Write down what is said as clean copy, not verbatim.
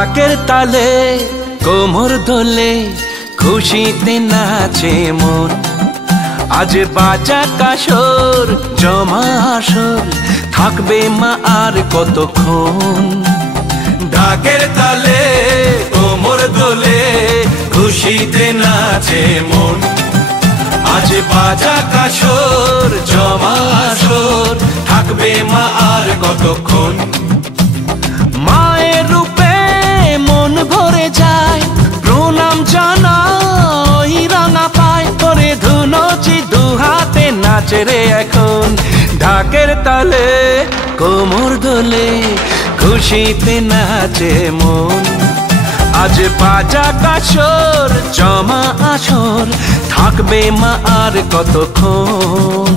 ঢাকের তালে কোমর দোলে খুশিতে নাচে মন। আজ বাজা কাসর জমা আসর থাকবে মা আর কতক্ষণ। ঢাকের তালে কোমর দোলে খুশিতে নাচে মন। আজ বাজা কাসর জমা আসর থাকবে মা আর কতক্ষণ। মায়ের রূপে মন ভরে যায় প্রণাম জানাই রাঙা পায় করে ধুনচি দুহাতে নাচে রে এখন। ঢাকের তালে কোমর দোলে খুশিতে নাচে মন। আজ বাজা কাসর জমা আসর থাকবে মা আর কতক্ষণ।